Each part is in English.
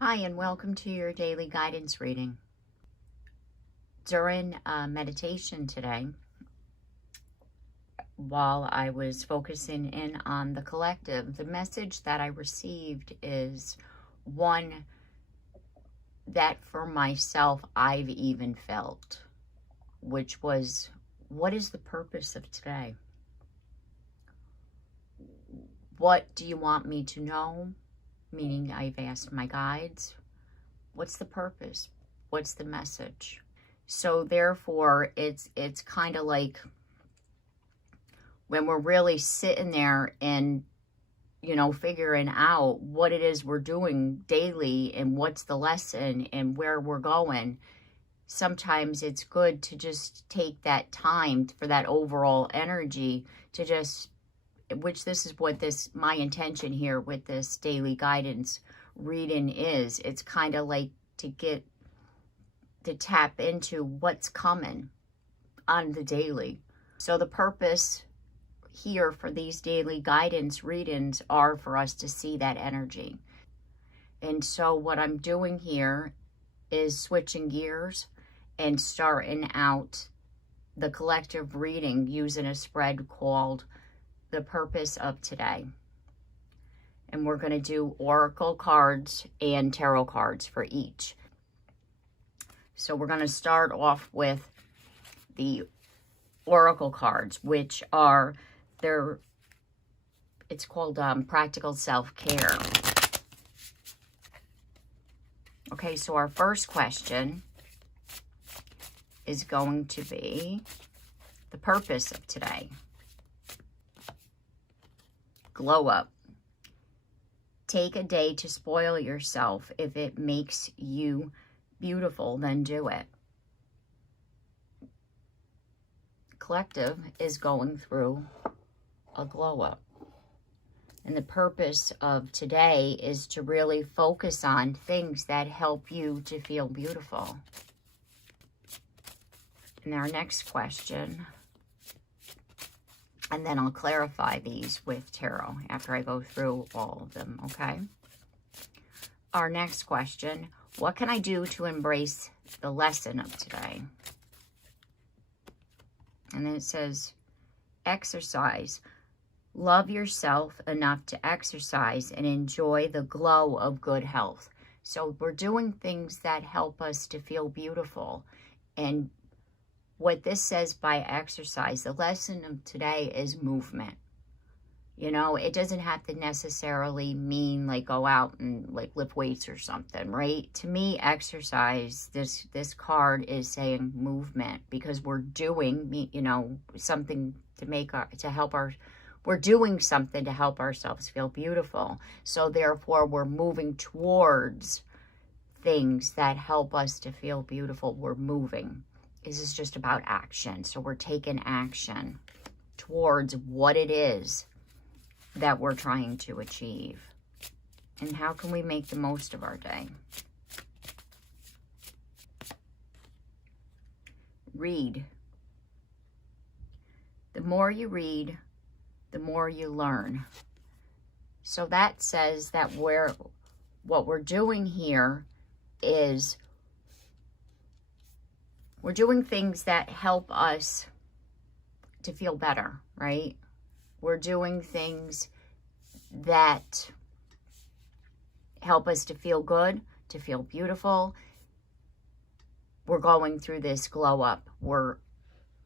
Hi, and welcome to your daily guidance reading. During meditation today, while I was focusing in on the collective, the message that I received is one that for myself I've even felt, which was, what is the purpose of today? What do you want me to know? Meaning I've asked my guides, what's the purpose? What's the message? So therefore, it's kind of like when we're really sitting there and, figuring out what it is we're doing daily and what's the lesson and where we're going, sometimes it's good to just take that time for that overall energy to just, which this is what my intention here with this daily guidance reading is. It's kind of like to tap into what's coming on the daily. So the purpose here for these daily guidance readings are for us to see that energy. And so what I'm doing here is switching gears and starting out the collective reading using a spread called The Purpose of Today. And we're going to do oracle cards and tarot cards for each. So we're going to start off with the oracle cards, which are it's called Practical Self-Care. Okay, so our first question is going to be the purpose of today. Glow up. Take a day to spoil yourself. If it makes you beautiful, then do it. Collective is going through a glow up. And the purpose of today is to really focus on things that help you to feel beautiful. And our next question, and then I'll clarify these with tarot after I go through all of them, okay? Our next question, what can I do to embrace the lesson of today? And then it says, exercise. Love yourself enough to exercise and enjoy the glow of good health. So we're doing things that help us to feel beautiful. And what this says by exercise, the lesson of today is movement. It doesn't have to necessarily mean like go out and like lift weights or something, right? To me, exercise, this card is saying movement, because we're doing, something we're doing something to help ourselves feel beautiful. So therefore, we're moving towards things that help us to feel beautiful. We're moving. This is just about action. So we're taking action towards what it is that we're trying to achieve. And how can we make the most of our day? Read. The more you read, the more you learn. So that says that what we're doing here is we're doing things that help us to feel better, right? We're doing things that help us to feel good, to feel beautiful. We're going through this glow up. We're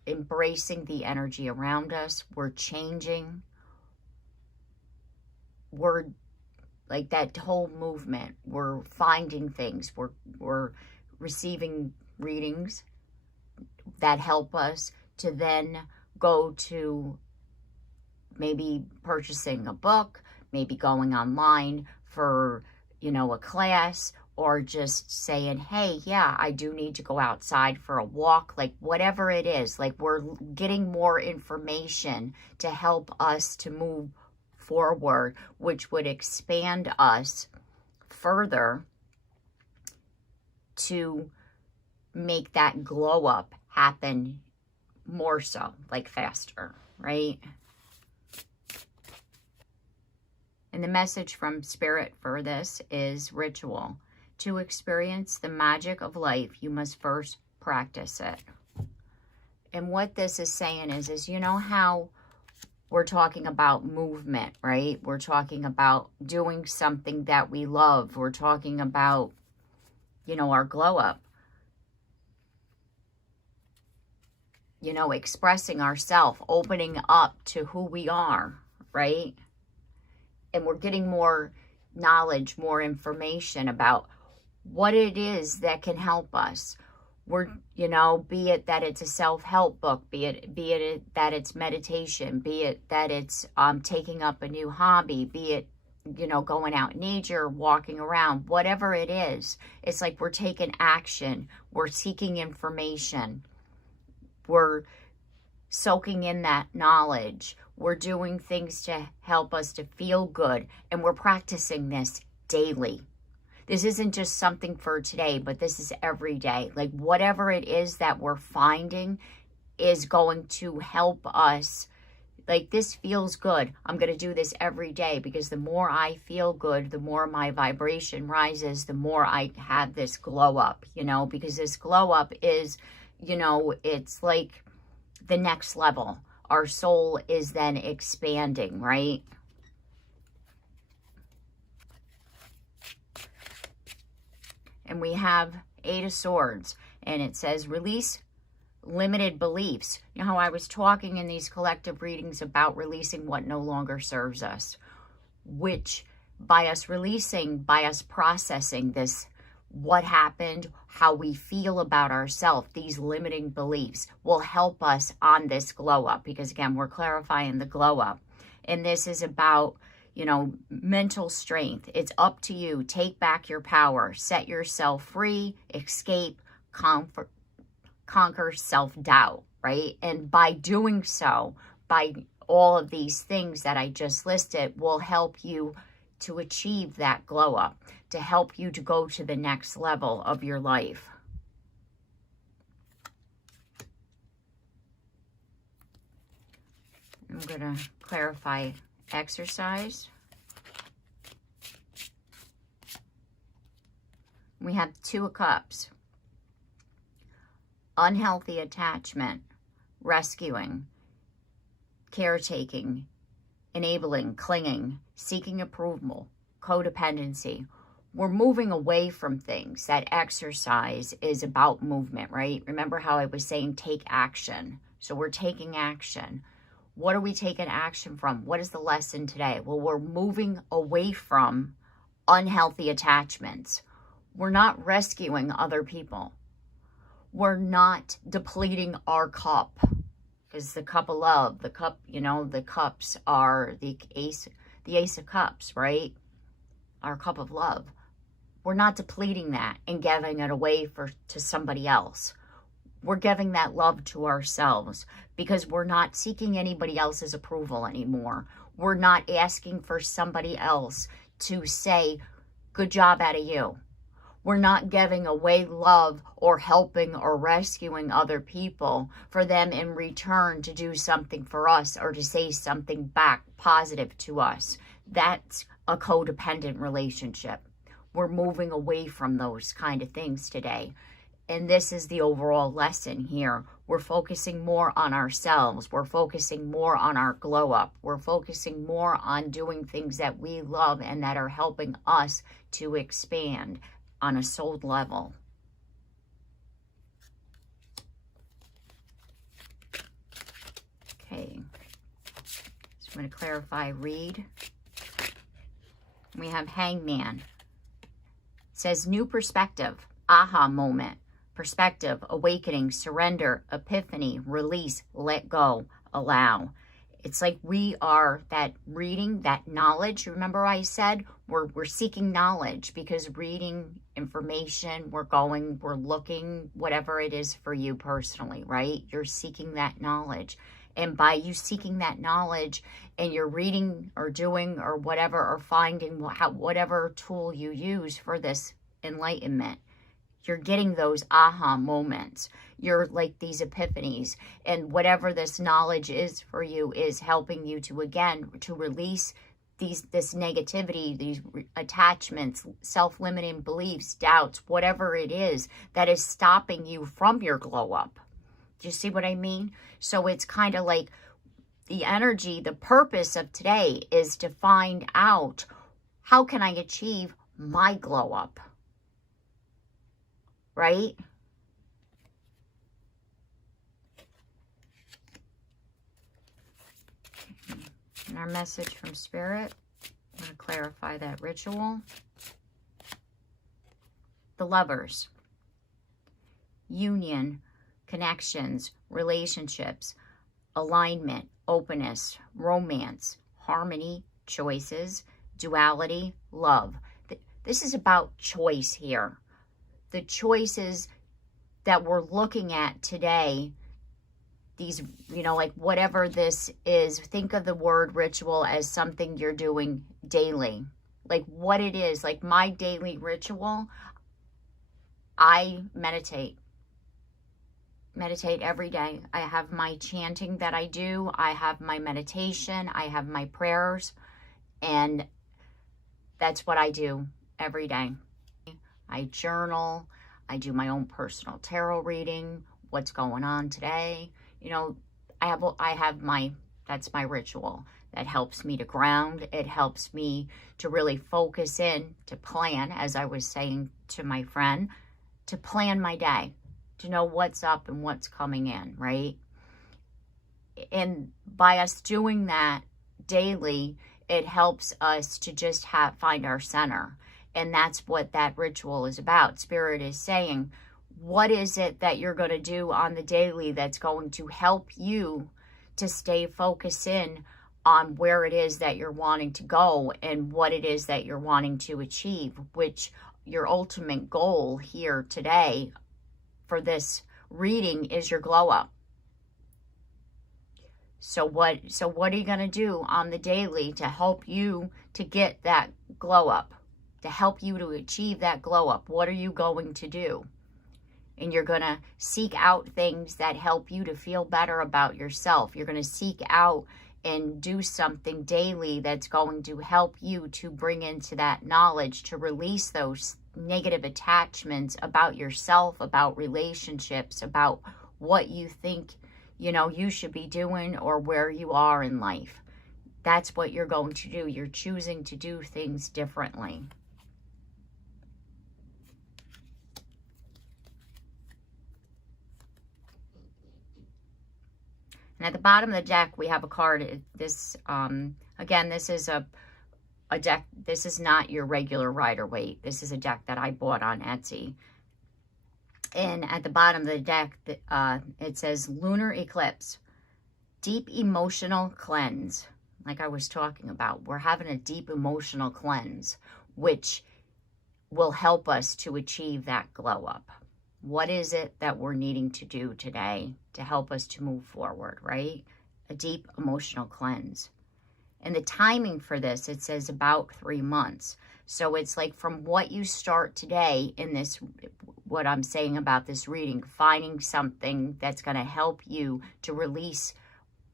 embracing the energy around us. We're changing. We're like that whole movement. We're finding things. We're receiving readings that help us to then go to maybe purchasing a book, maybe going online for, a class, or just saying, hey, yeah, I do need to go outside for a walk, like whatever it is. Like we're getting more information to help us to move forward, which would expand us further to make that glow up happen more so, like faster, right? And the message from Spirit for this is ritual. to experience the magic of life, you must first practice it. And what this is saying is you know how we're talking about movement, right? We're talking about doing something that we love. We're talking about, you know, our glow up. You know, expressing ourselves, opening up to who we are, right? And we're getting more knowledge, more information about what it is that can help us. We're, you know, be it that it's a self-help book, be it that it's meditation, be it that it's taking up a new hobby, be it, you know, going out in nature, walking around, whatever it is. It's like we're taking action. We're seeking information. We're soaking in that knowledge. We're doing things to help us to feel good. And we're practicing this daily. This isn't just something for today, but this is every day. Like whatever it is that we're finding is going to help us. Like this feels good. I'm going to do this every day because the more I feel good, the more my vibration rises, the more I have this glow up, you know, because this glow up is, you know, it's like the next level. Our soul is then expanding, right? And we have 8 of Swords, and it says release limited beliefs. You know how I was talking in these collective readings about releasing what no longer serves us, which by us releasing, by us processing this, what happened, how we feel about ourselves, these limiting beliefs will help us on this glow up, because again, we're clarifying the glow up. And this is about, you know, mental strength. It's up to you. Take back your power. Set yourself free. Escape. Conquer self-doubt, right? And by doing so, by all of these things that I just listed, will help you to achieve that glow up, to help you to go to the next level of your life. I'm going to clarify exercise. We have 2 of Cups. Unhealthy attachment, rescuing, caretaking, enabling, clinging, seeking approval, codependency. We're moving away from things. That exercise is about movement, right? Remember how I was saying take action. So we're taking action. What are we taking action from? What is the lesson today? Well, we're moving away from unhealthy attachments. We're not rescuing other people. We're not depleting our cup. Because the cup of love, the cup, you know, the cups are the ace of cups, right? Our cup of love. We're not depleting that and giving it away to somebody else. We're giving that love to ourselves because we're not seeking anybody else's approval anymore. We're not asking for somebody else to say, good job out of you. We're not giving away love or helping or rescuing other people for them in return to do something for us or to say something back positive to us. That's a codependent relationship. We're moving away from those kind of things today. And this is the overall lesson here. We're focusing more on ourselves. We're focusing more on our glow up. We're focusing more on doing things that we love and that are helping us to expand on a soul level. Okay. So I'm going to clarify read. We have Hangman. It says new perspective, aha moment, perspective, awakening, surrender, epiphany, release, let go, allow. It's like we are that reading, that knowledge. Remember I said we're seeking knowledge because reading information, we're looking, whatever it is for you personally, right? You're seeking that knowledge. And by you seeking that knowledge and you're reading or doing or whatever or finding whatever tool you use for this enlightenment, you're getting those aha moments. You're like these epiphanies. And whatever this knowledge is for you is helping you to, again, to release this negativity, these attachments, self-limiting beliefs, doubts, whatever it is that is stopping you from your glow up. Do you see what I mean? So it's kind of like the energy, the purpose of today is to find out, how can I achieve my glow up? Right? And our message from Spirit, I'm going to clarify that ritual. The Lovers. Union, connections, relationships, alignment, openness, romance, harmony, choices, duality, love. This is about choice here. The choices that we're looking at today, these, you know, like whatever this is, think of the word ritual as something you're doing daily. Like what it is, like my daily ritual, I meditate every day. I have my chanting that I do. I have my meditation. I have my prayers. And that's what I do every day. I journal. I do my own personal tarot reading. What's going on today? You know, that's my ritual. That helps me to ground. It helps me to really focus in, to plan, as I was saying to my friend, to plan my day, to know what's up and what's coming in, right? And by us doing that daily, it helps us to just find our center. And that's what that ritual is about. Spirit is saying, what is it that you're going to do on the daily that's going to help you to stay focused in on where it is that you're wanting to go and what it is that you're wanting to achieve, which your ultimate goal here today for this reading is your glow up. So what are you going to do on the daily to help you to get that glow up, to help you to achieve that glow up? What are you going to do? And you're going to seek out things that help you to feel better about yourself. You're going to seek out and do something daily that's going to help you to bring into that knowledge, to release those negative attachments about yourself, about relationships, about what you think, you know, you should be doing or where you are in life. That's what you're going to do. You're choosing to do things differently. And at the bottom of the deck, we have a card. This, again, this is a deck. This is not your regular Rider-Waite. This is a deck that I bought on Etsy. And at the bottom of the deck, it says Lunar Eclipse, Deep Emotional Cleanse. Like I was talking about, we're having a deep emotional cleanse, which will help us to achieve that glow up. What is it that we're needing to do today to help us to move forward, right? A deep emotional cleanse. And the timing for this, it says about 3 months. So it's like from what you start today in this, what I'm saying about this reading, finding something that's going to help you to release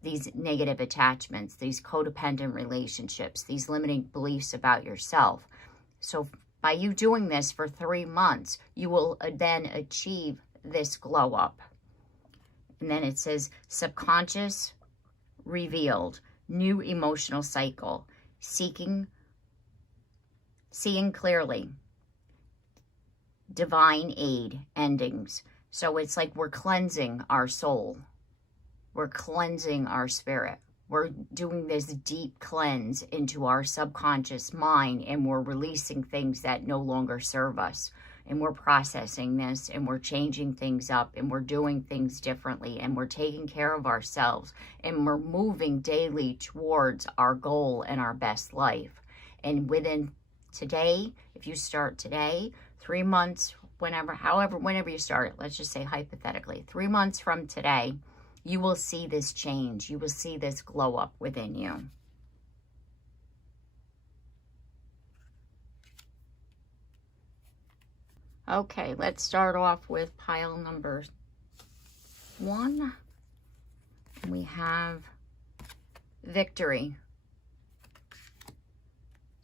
these negative attachments, these codependent relationships, these limiting beliefs about yourself. So by you doing this for 3 months, you will then achieve this glow up. And then it says subconscious revealed, new emotional cycle, seeing clearly, divine aid, endings. So it's like we're cleansing our soul. We're cleansing our spirit. We're doing this deep cleanse into our subconscious mind, and we're releasing things that no longer serve us. And we're processing this, and we're changing things up, and we're doing things differently, and we're taking care of ourselves, and we're moving daily towards our goal and our best life. And within today, if you start today, 3 months, whenever you start, let's just say hypothetically, 3 months from today, you will see this change. You will see this glow up within you. Okay, let's start off with pile number 1. We have victory.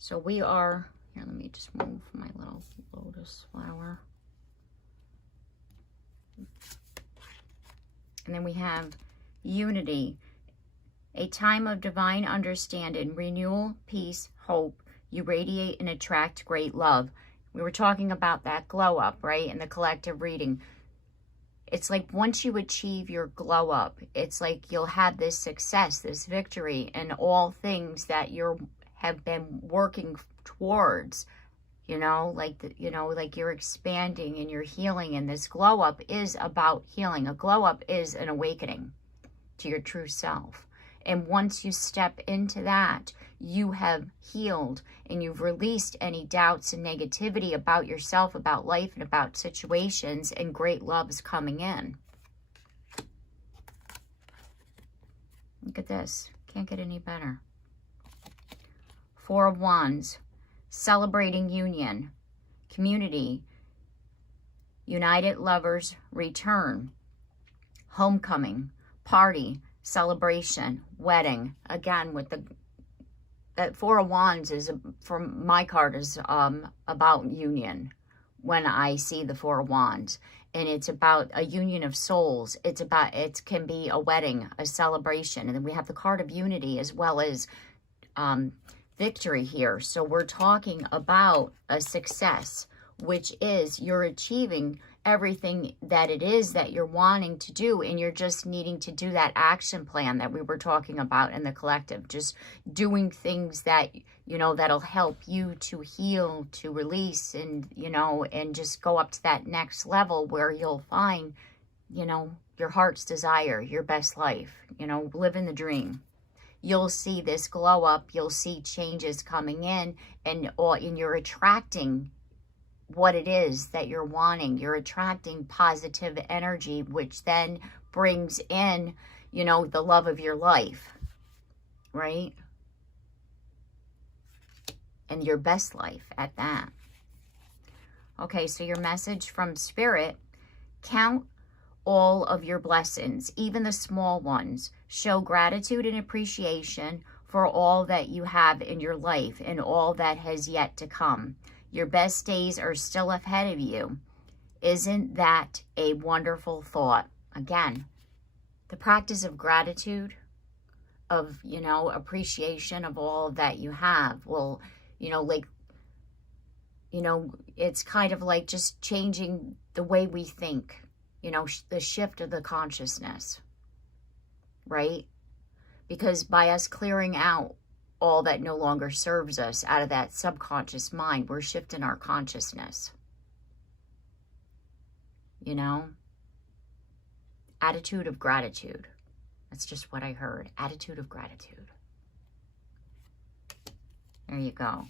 So we are, here, let me just move my little lotus flower. And then we have unity, a time of divine understanding, renewal, peace, hope. You radiate and attract great love. We were talking about that glow up, right? In the collective reading. It's like once you achieve your glow up, it's like you'll have this success, this victory, and all things that you have been working towards. You know, like you're expanding and you're healing, and this glow up is about healing. A glow up is an awakening to your true self. And once you step into that, you have healed and you've released any doubts and negativity about yourself, about life, and about situations, and great love is coming in. Look at this. Can't get any better. Four of Wands. Celebrating union, community, united lovers return, homecoming, party, celebration, wedding. Again, with that Four of Wands is, from my card, is about union when I see the Four of Wands. And it's about a union of souls. It can be a wedding, a celebration. And then we have the card of unity as well as victory here. So we're talking about a success, which is you're achieving everything that it is that you're wanting to do, and you're just needing to do that action plan that we were talking about in the collective. Just doing things that, you know, that'll help you to heal, to release, and, you know, and just go up to that next level where you'll find, you know, your heart's desire, your best life, you know, living the dream. You'll see this glow up, you'll see changes coming in, and you're attracting what it is that you're wanting. You're attracting positive energy, which then brings in, you know, the love of your life, right? And your best life at that. Okay, so your message from Spirit: count all of your blessings, even the small ones. Show gratitude and appreciation for all that you have in your life and all that has yet to come. Your best days are still ahead of you. Isn't that a wonderful thought? Again, the practice of gratitude, of, you know, appreciation of all that you have will, you know, like, you know, it's kind of like just changing the way we think. You know, the shift of the consciousness, right? Because by us clearing out all that no longer serves us out of that subconscious mind, we're shifting our consciousness. You know? Attitude of gratitude. That's just what I heard. Attitude of gratitude. There you go.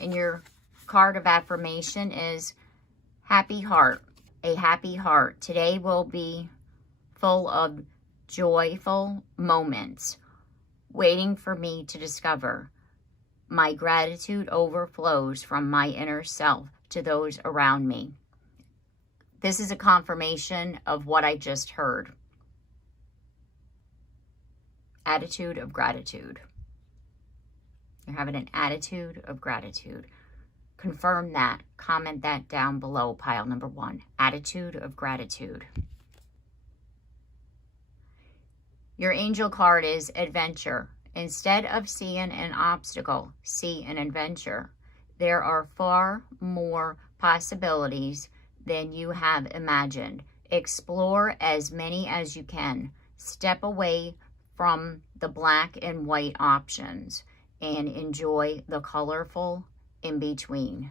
And your card of affirmation is happy heart. A happy heart. Today will be full of joyful moments waiting for me to discover. My gratitude overflows from my inner self to those around me. This is a confirmation of what I just heard. Attitude of gratitude. You're having an attitude of gratitude. Confirm that. Comment that down below, pile number 1. Attitude of gratitude. Your angel card is adventure. Instead of seeing an obstacle, see an adventure. There are far more possibilities than you have imagined. Explore as many as you can. Step away from the black and white options and enjoy the colorful in between.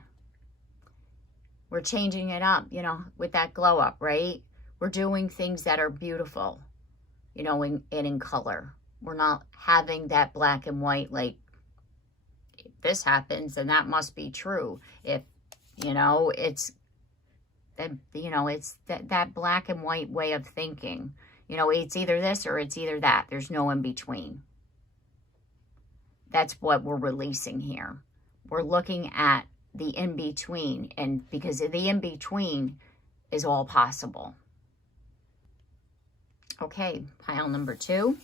We're changing it up, you know, with that glow up, right? We're doing things that are beautiful, you know, and in color. We're not having that black and white, like, if this happens, then that must be true. If, you know, it's that, you know, it's that black and white way of thinking. You know, it's either this or it's either that. There's no in between. That's what we're releasing here. We're looking at the in-between, and because the in-between is all possible. Okay, pile number 2.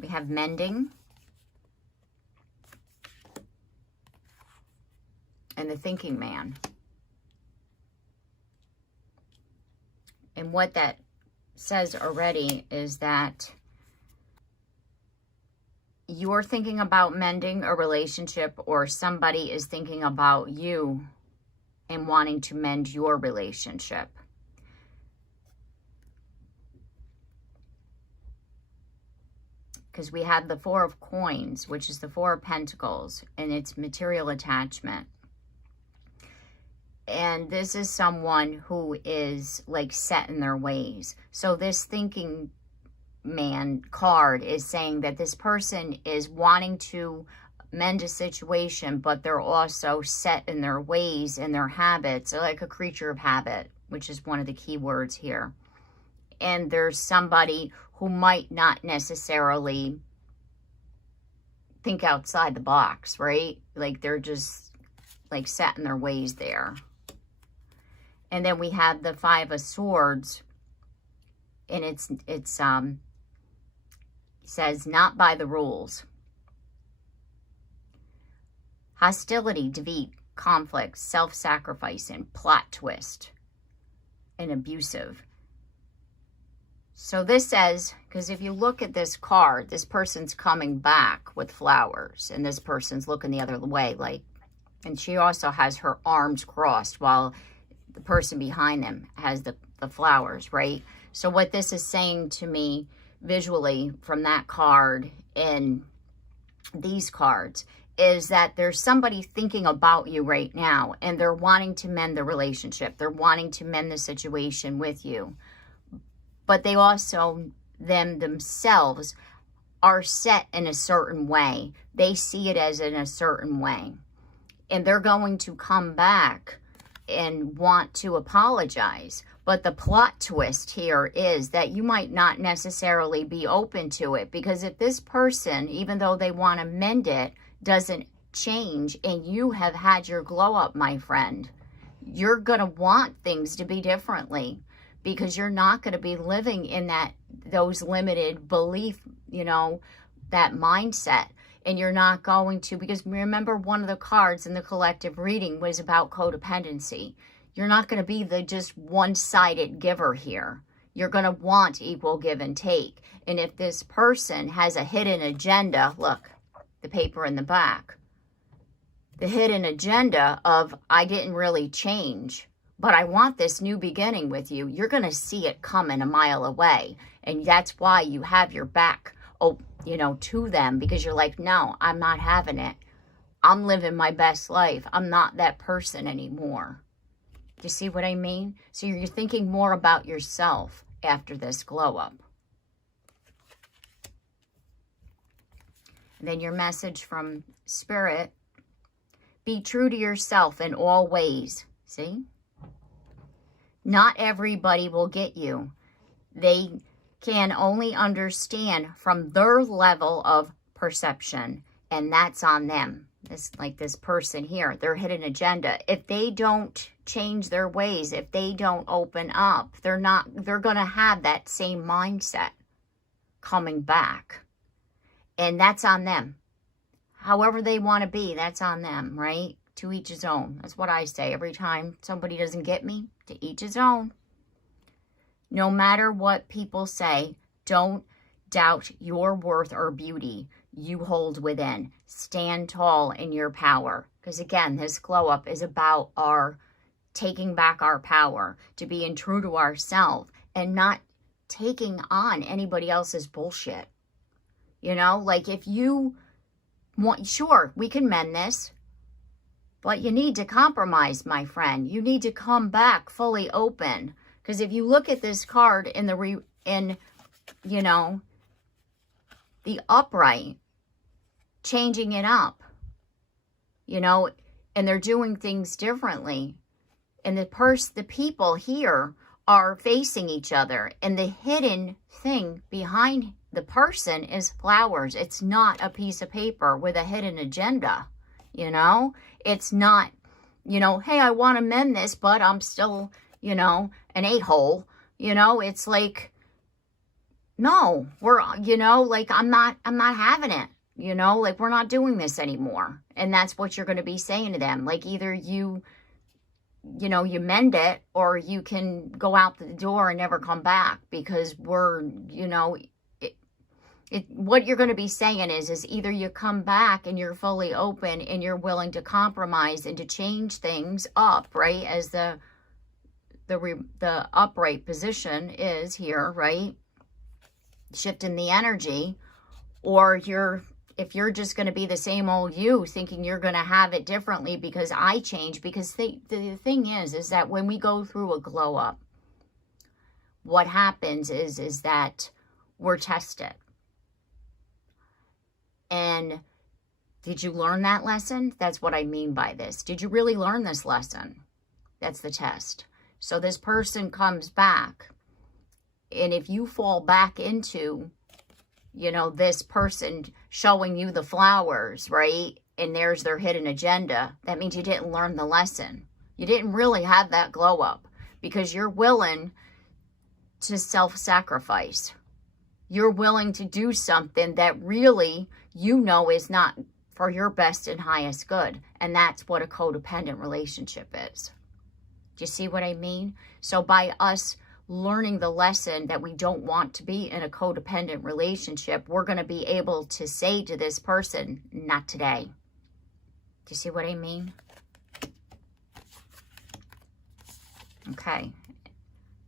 We have mending, and the thinking man. And what that says already is that you're thinking about mending a relationship, or somebody is thinking about you and wanting to mend your relationship. Because we have the Four of Coins, which is the Four of Pentacles, and it's material attachment. And this is someone who is like set in their ways. So this thinking man card is saying that this person is wanting to mend a situation, but they're also set in their ways and their habits. They're like a creature of habit, which is one of the key words here. And there's somebody who might not necessarily think outside the box, right? Like they're just like set in their ways there. And then we have the Five of Swords, and it says not by the rules. Hostility, defeat, conflict, self-sacrificing, plot twist, and abusive. So this says, because if you look at this card, this person's coming back with flowers, and this person's looking the other way, like, and she also has her arms crossed while the person behind them has the flowers, right? So what this is saying to me visually from that card and these cards is that there's somebody thinking about you right now, and they're wanting to mend the relationship. They're wanting to mend the situation with you. But they also, themselves, are set in a certain way. They see it as in a certain way. And they're going to come back and want to apologize. But the plot twist here is that you might not necessarily be open to it. Because if this person, even though they want to mend it, doesn't change, and you have had your glow up, my friend, you're going to want things to be differently. Because you're not going to be living in those limited belief, that mindset. And you're not going to, because remember, one of the cards in the collective reading was about codependency. You're not going to be the just one-sided giver here. You're going to want equal give and take. And if this person has a hidden agenda, look, the paper in the back, the hidden agenda of, I didn't really change, but I want this new beginning with you, you're going to see it coming a mile away. And that's why you have your back, to them, because you're like, no, I'm not having it. I'm living my best life. I'm not that person anymore. Do you see what I mean? So you're thinking more about yourself after this glow up. And then your message from Spirit, be true to yourself in all ways. See? Not everybody will get you. They can only understand from their level of perception, and that's on them. Like this person here, their hidden agenda. If they don't change their ways, if they don't open up, they're going to have that same mindset coming back. And that's on them. However they want to be, that's on them, right? To each his own. That's what I say every time somebody doesn't get me. To each his own. No matter what people say, don't doubt your worth or beauty you hold within. Stand tall in your power. Because again, this glow up is about our taking back our power, to being true to ourselves and not taking on anybody else's bullshit. Like if you want, sure, we can mend this. But you need to compromise, my friend. You need to come back fully open. Because if you look at this card in the upright, changing it up, and they're doing things differently. And the people here are facing each other. And the hidden thing behind the person is flowers. It's not a piece of paper with a hidden agenda. It's not, hey, I want to mend this, but I'm still, an a-hole. It's like, no, I'm not having it. You know, like, we're not doing this anymore. And that's what you're going to be saying to them. Like, either you mend it, or you can go out the door and never come back, because we're, what you're going to be saying is either you come back and you're fully open and you're willing to compromise and to change things up, right? As the upright position is here, right? Shifting the energy. Or if you're just going to be the same old you, thinking you're going to have it differently because I change. Because the thing is that when we go through a glow up, what happens is that we're tested. And did you learn that lesson? That's what I mean by this. Did you really learn this lesson? That's the test. So this person comes back, and if you fall back into, this person showing you the flowers, right? And there's their hidden agenda. That means you didn't learn the lesson. You didn't really have that glow up, because you're willing to self-sacrifice. You're willing to do something that really is not for your best and highest good. And that's what a codependent relationship is. Do you see what I mean? So by us learning the lesson that we don't want to be in a codependent relationship, we're going to be able to say to this person, not today. Do you see what I mean? Okay.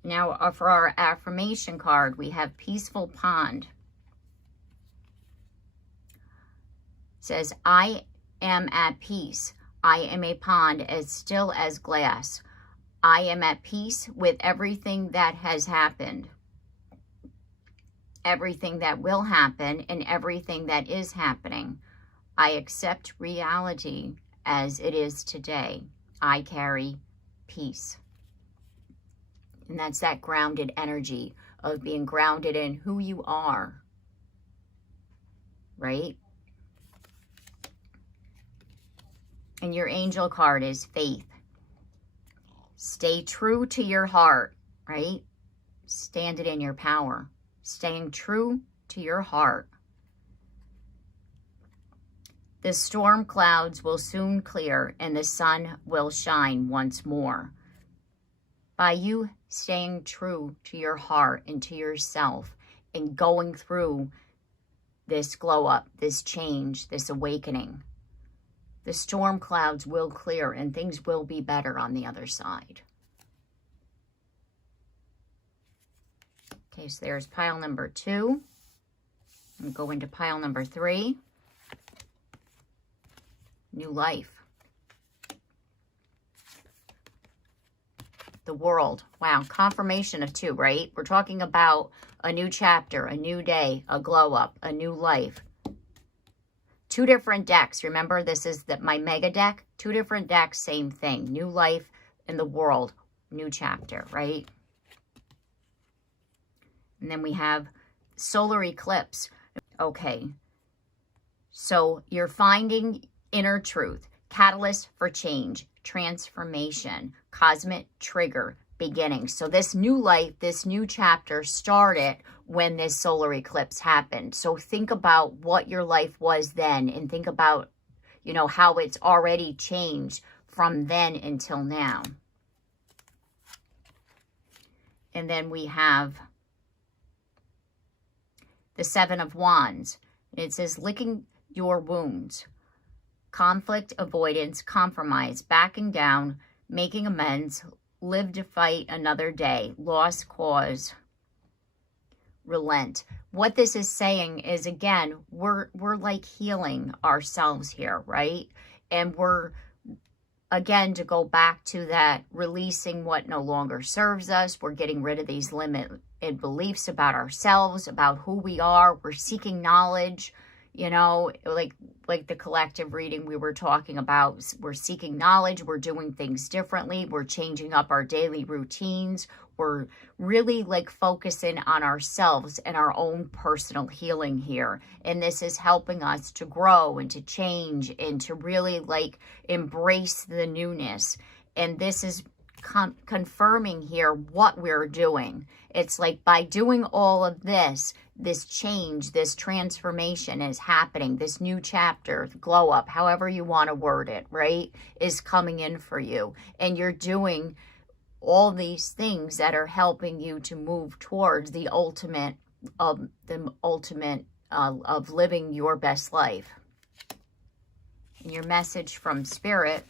Now for our affirmation card, we have Peaceful Pond. It says, I am at peace. I am a pond as still as glass. I am at peace with everything that has happened, everything that will happen, and everything that is happening. I accept reality as it is today. I carry peace. And that's that grounded energy of being grounded in who you are, right? And your angel card is Faith. Stay true to your heart, right? Stand it in your power. Staying true to your heart. The storm clouds will soon clear and the sun will shine once more. By you staying true to your heart and to yourself and going through this glow up, this change, this awakening, the storm clouds will clear and things will be better on the other side. Okay, so there's pile number 2. And go into pile number 3. New life. The world. Wow, confirmation of 2, right? We're talking about a new chapter, a new day, a glow up, a new life. 2 different decks. Remember, this is my mega deck. 2 different decks, same thing. New life in the world. New chapter, right? And then we have solar eclipse. Okay. So you're finding inner truth. Catalyst for change. Transformation. Cosmic trigger. Beginning. So this new life, this new chapter started when this solar eclipse happened. So think about what your life was then, and think about, how it's already changed from then until now. And then we have the 7 of Wands. And it says, licking your wounds. Conflict, avoidance, compromise, backing down, making amends, live to fight another day, lost cause, relent. What this is saying is, again, we're like healing ourselves here, right? And we're, again, to go back to that, releasing what no longer serves us. We're getting rid of these limited beliefs about ourselves, about who we are. We're seeking knowledge, like the collective reading we were talking about. We're seeking knowledge. We're doing things differently. We're changing up our daily routines. We're really focusing on ourselves and our own personal healing here. And this is helping us to grow and to change and to really embrace the newness. And this is confirming here what we're doing. It's like by doing all of this, this change, this transformation is happening. This new chapter, glow up, however you want to word it, right, is coming in for you. And you're doing all these things that are helping you to move towards the ultimate of living your best life. And your message from Spirit: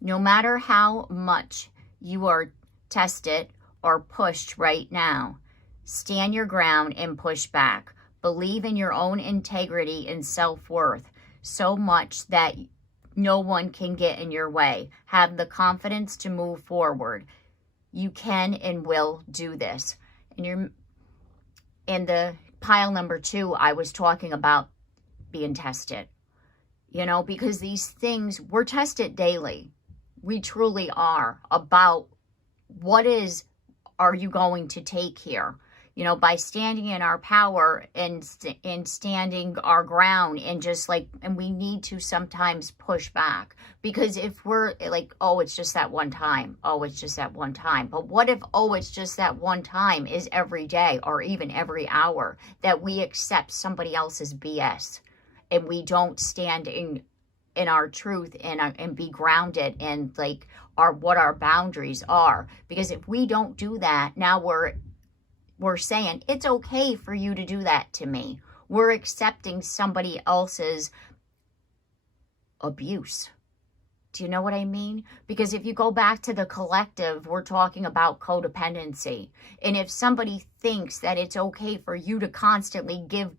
no matter how much you are tested or pushed right now, stand your ground and push back. Believe in your own integrity and self-worth so much that no one can get in your way. Have the confidence to move forward. You can and will do this. And you're in the pile number 2, I was talking about being tested. You know, because these things, we're tested daily. We truly are, about what are you going to take here? You know, by standing in our power and standing our ground, and just like, and we need to sometimes push back, because if we're like, oh, it's just that one time. Oh, it's just that one time. But what if, oh, it's just that one time is every day or even every hour that we accept somebody else's BS and we don't stand in our truth and be grounded and like what our boundaries are? Because if we don't do that, now we're saying it's okay for you to do that to me. We're accepting somebody else's abuse. Do you know what I mean? Because if you go back to the collective, we're talking about codependency. And if somebody thinks that it's okay for you to constantly give,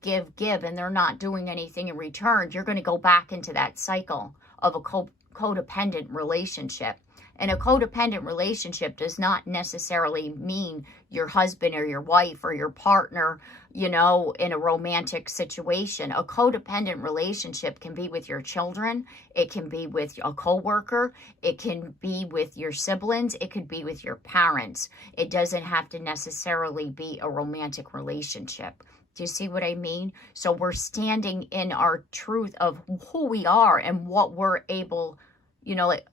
and they're not doing anything in return, you're going to go back into that cycle of a codependent relationship. And a codependent relationship does not necessarily mean your husband or your wife or your partner, you know, in a romantic situation. A codependent relationship can be with your children. It can be with a coworker. It can be with your siblings. It could be with your parents. It doesn't have to necessarily be a romantic relationship. Do you see what I mean? So we're standing in our truth of who we are and what we're able, you know, like,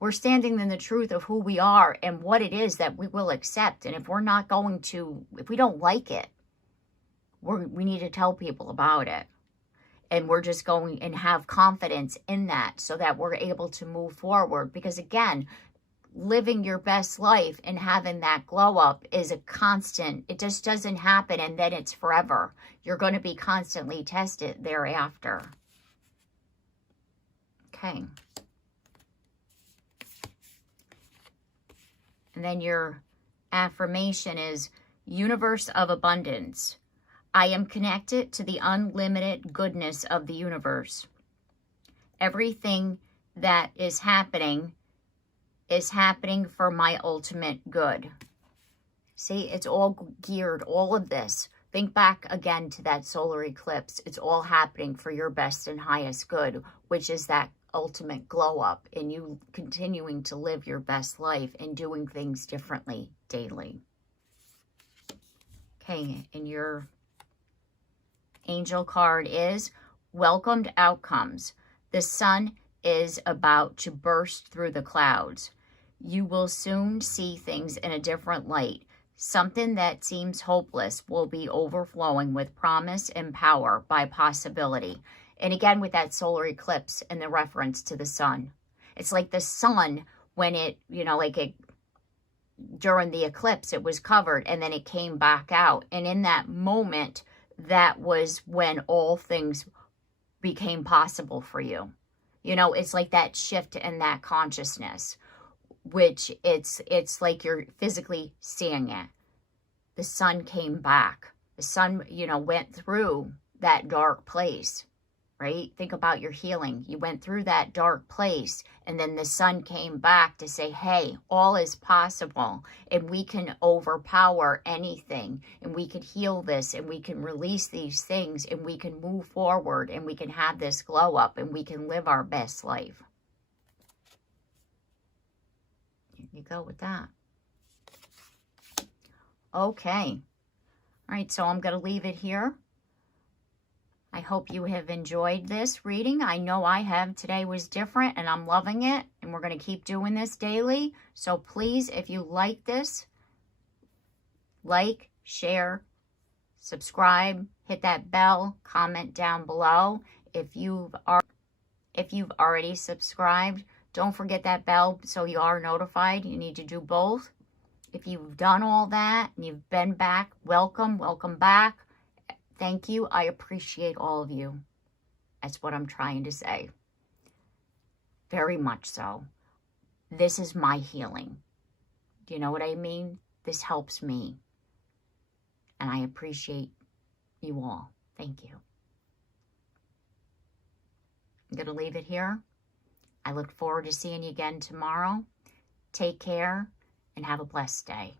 we're standing in the truth of who we are and what it is that we will accept. And if we're not going to, if we don't like it, we need to tell people about it. And we're just going and have confidence in that so that we're able to move forward. Because again, living your best life and having that glow up is a constant. It just doesn't happen and then it's forever. You're going to be constantly tested thereafter. Okay. And then your affirmation is, universe of abundance. I am connected to the unlimited goodness of the universe. Everything that is happening for my ultimate good. See, it's all geared, all of this. Think back again to that solar eclipse. It's all happening for your best and highest good, which is that ultimate glow up and you continuing to live your best life and doing things differently daily. Okay, and your angel card is welcomed outcomes. The sun is about to burst through the clouds. You will soon see things in a different light. Something that seems hopeless will be overflowing with promise and power by possibility. And again, with that solar eclipse and the reference to the sun. It's like the sun, when it, you know, like it, during the eclipse, it was covered and then it came back out. And in that moment, that was when all things became possible for you. You know, it's like that shift in that consciousness, which it's like you're physically seeing it. The sun came back. The sun, you know, went through that dark place. Right? Think about your healing. You went through that dark place and then the sun came back to say, hey, all is possible and we can overpower anything and we can heal this and we can release these things and we can move forward and we can have this glow up and we can live our best life. Here you go with that. Okay. All right, so I'm going to leave it here. I hope you have enjoyed this reading. I know I have. Today was different and I'm loving it. And we're going to keep doing this daily. So please, if you like this, like, share, subscribe, hit that bell, comment down below. If you've already subscribed, don't forget that bell so you are notified. You need to do both. If you've done all that and you've been back, welcome back. Thank you. I appreciate all of you. That's what I'm trying to say. Very much so. This is my healing. Do you know what I mean? This helps me. And I appreciate you all. Thank you. I'm going to leave it here. I look forward to seeing you again tomorrow. Take care and have a blessed day.